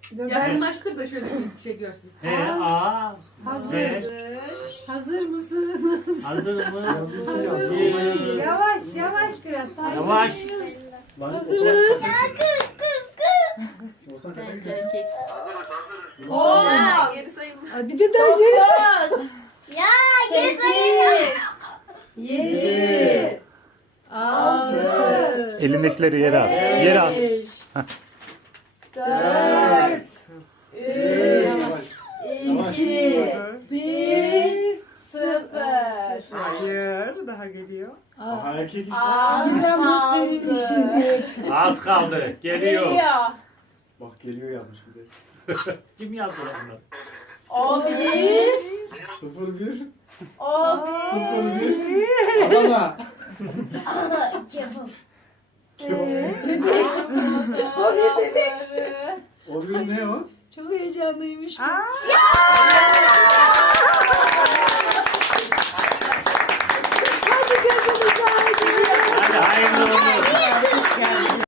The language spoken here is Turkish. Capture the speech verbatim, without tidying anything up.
Yakınlaştır da şöyle bir şey görsün. He, a, Hazır. z. Hazır mısınız? Hazır mı? Hazırız. Yavaş yavaş biraz. Yavaş. Hazırız. Bence erkek. On. Geri sayılır. Hadi bir daha gerisi. Dokuz. Ya geri sayın. Yedi. Altı. Elindekileri yere at. Yere at. Beş. Dört. Üç. İki. Bir. Sıfır. Hayır daha geliyor. Aa, Erkek işte. Gizem bu senin işin. Az kaldı. Geliyor. Bak geliyor yazmış bir de. Kim yazdı onları? On bir. Sıfır bir. On bir. Sıfır bir. Adana. Kebap. O ne bebek? O bir ne o? Çok heyecanlıymış bu. Aa!